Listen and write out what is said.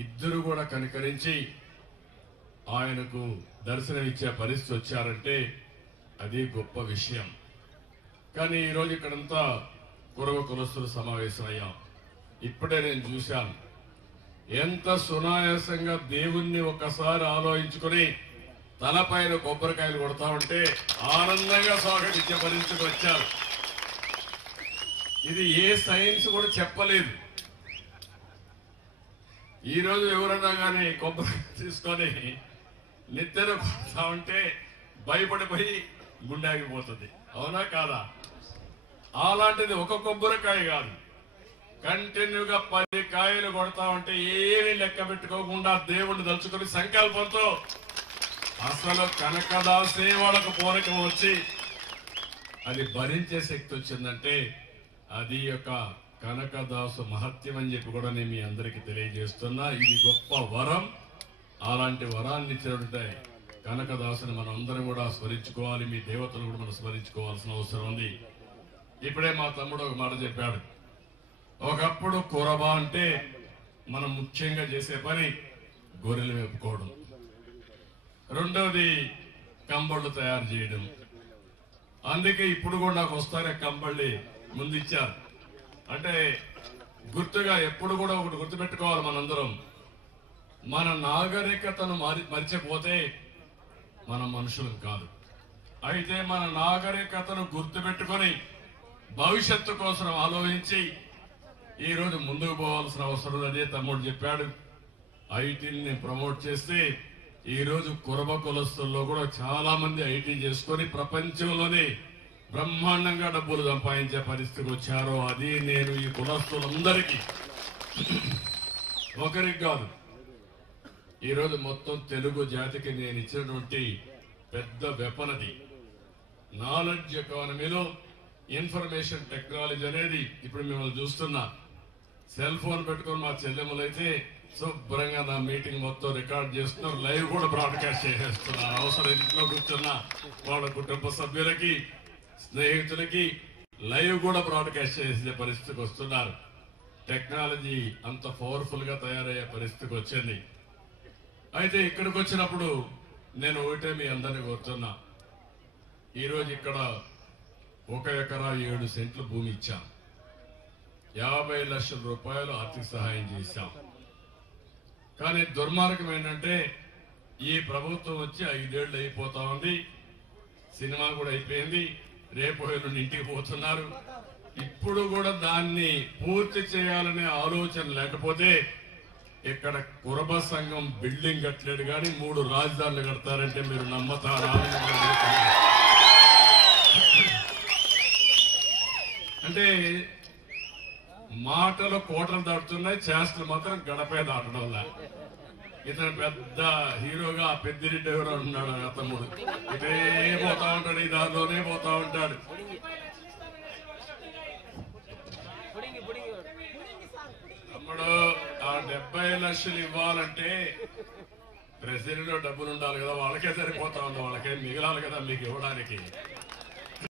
ఇద్దరు కూడా కనికరించి ఆయనకు దర్శనమిచ్చే పరిస్థితి వచ్చారంటే అది గొప్ప విషయం. కానీ ఈరోజు ఇక్కడంతా కురవ కులస్తులు సమావేశమయ్యాం. ఇప్పుడే నేను చూశాను ఎంత సునాయాసంగా దేవుణ్ణి ఒకసారి ఆలోచించుకుని తలపైన కొబ్బరికాయలు కొడతా ఉంటే ఆనందంగా స్వాగతించే పరిస్థితికి వచ్చారు. ఇది ఏ సైన్స్ కూడా చెప్పలేదు. ఈరోజు ఎవరన్నా కానీ కొబ్బరి తీసుకొని నిద్ర కొడతా ఉంటే భయపడిపోయి గుండె ఆగిపోతుంది. అవునా కాదా? అలాంటిది ఒక కొబ్బరికాయ కాదు, కంటిన్యూగా 10 కాయలు కొడతా ఉంటే ఏమీ లెక్క పెట్టుకోకుండా దేవుణ్ణి తలుచుకుని సంకల్పంతో అసలు కనకదాసే వాళ్ళకు పూరకం వచ్చి అది భరించే శక్తి వచ్చిందంటే అది యొక్క కనకదాసు మహత్యం అని చెప్పి కూడా నేను మీ అందరికీ తెలియజేస్తున్నా. ఇది గొప్ప వరం. అలాంటి వరాన్ని ఇచ్చినట్టే కనకదాసుని మనం అందరం కూడా స్మరించుకోవాలి. మీ దేవతలు కూడా మనం స్మరించుకోవాల్సిన అవసరం ఉంది. ఇప్పుడే మా తమ్ముడు ఒక మాట చెప్పాడు. ఒకప్పుడు కురబా అంటే మనం ముఖ్యంగా చేసే పని గొర్రెలు వేపుకోవడం, రెండవది కంబళ్ళు తయారు చేయడం. అందుకే ఇప్పుడు కూడా నాకు వస్తానే కంబళ్ళి ముందిచ్చారు. అంటే గుర్తుగా ఎప్పుడు కూడా ఒకటి గుర్తుపెట్టుకోవాలి, మనందరం మన నాగరికతను మరిచిపోతే మనం మనుషులం కాదు. అయితే మన నాగరికతను గుర్తుపెట్టుకొని భవిష్యత్తు కోసం ఆలోచించి ఈ రోజు ముందుకు పోవాల్సిన అవసరం. అదే తమ్ముడు చెప్పాడు, ఐటీని ప్రమోట్ చేస్తే ఈ రోజు కురబ కులస్తుల్లో కూడా చాలా మంది ఐటీ చేసుకొని ప్రపంచంలోనే బ్రహ్మాండంగా డబ్బులు సంపాదించే పరిస్థితికి వచ్చారో అది నేను ఈ కులస్తులందరికీ ఒకరికి కాదు, ఈరోజు మొత్తం తెలుగు జాతికి నేను ఇచ్చినటువంటి పెద్ద వెపనది. నాలెడ్జ్ ఎకానమీలో ఇన్ఫర్మేషన్ టెక్నాలజీ అనేది ఇప్పుడు మిమ్మల్ని చూస్తున్నా. సెల్ ఫోన్ పెట్టుకుని మా చెల్లెములైతే శుభ్రంగా నా మీటింగ్ మొత్తం రికార్డ్ చేస్తున్నారు, లైవ్ కూడా బ్రాడ్కాస్ట్ చేసేస్తున్నారు. అవసరం ఇంట్లో కూర్చున్నా వాళ్ళ కుటుంబ సభ్యులకి స్నేహితులకి లైవ్ కూడా బ్రాడ్కాస్ట్ చేసే పరిస్థితికి వస్తున్నారు. టెక్నాలజీ అంత పవర్ఫుల్ గా తయారయ్యే పరిస్థితికి వచ్చింది. అయితే ఇక్కడికి వచ్చినప్పుడు నేను ఒకటే మీ అందరినీ కోరుతున్నా, ఈరోజు ఇక్కడ 1 ఎకరా 7 సెంట్లు భూమి ఇచ్చాం, 50 లక్షల రూపాయలు ఆర్థిక సహాయం చేశాం. కానీ దుర్మార్గం ఏంటంటే ఈ ప్రభుత్వం వచ్చి 5 ఏళ్లు అయిపోతా ఉంది, సినిమా కూడా అయిపోయింది, రేపు నుండి ఇంటికి పోతున్నారు. ఇప్పుడు కూడా దాన్ని పూర్తి చేయాలనే ఆలోచన లేకపోతే ఇక్కడ కురబ సంఘం బిల్డింగ్ కట్టలేడు కానీ 3 రాజధానులు కడతారంటే మీరు నమ్మతారా? అంటే మాటలు కోటలు దాటుతున్నాయి, చేష్టలు మాత్రం గడపే దాటడం లే. ఇతను పెద్ద హీరోగా పెద్దిరెడ్డి ఎవరో ఉన్నాడు, తమ్ముడు ఇదే పోతా ఉంటాడు, ఈ దారిలోనే పోతా ఉంటాడు. తమ్ముడు ఆ 70 లక్షలు ఇవ్వాలంటే ట్రెజరీలో డబ్బులు ఉండాలి కదా, వాళ్ళకే సరిపోతా ఉంది, వాళ్ళకే మిగలాలి కదా మీకు ఇవ్వడానికి.